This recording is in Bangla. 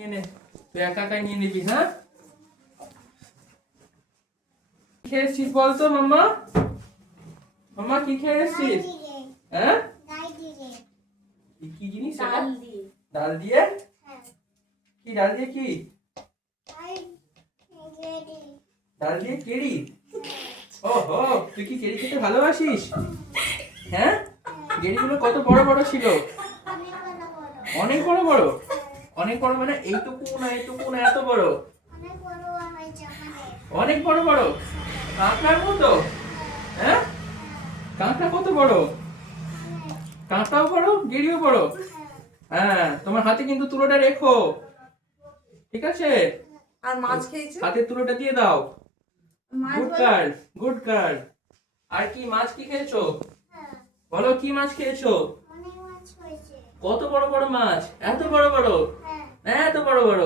তুই একা একাই নিয়ে নিবি। হ্যাঁ, খেয়েছিস বলতো মাম্মা? মাম্মা কি খেয়েছিস? হ্যাঁ, কি জিনিস? ডাল দিয়ে? কি ডাল দিয়ে? কি ডাল দিয়ে? কেড়ি? ওহো, তুই কি কেড়ি খেতে ভালোবাসিস? হ্যাঁ, কেড়িগুলো কত বড় বড় ছিল? অনেক বড় বড়। অনেক বড় মানে এইটুকু না, এইটুকু না, এত বড়? অনেক বড় বড়, কাঁকড়ার মতো? হ্যাঁ, কাঁকড়া কত বড়? কাঁকড়াও বড়, গেড়িও বড়। হ্যাঁ, তোমার হাতে কিন্তু তুলোটা রেখো, ঠিক আছে? আর মাছ খেয়েছো? হাতের তুলোটা দিয়ে দাও। Good girl, good girl. আর কি মাছ কি খেয়েছো? বলো, কি মাছ খেয়েছো? কত বড় বড় মাছ? এত বড় বড়? এত বড় বড়?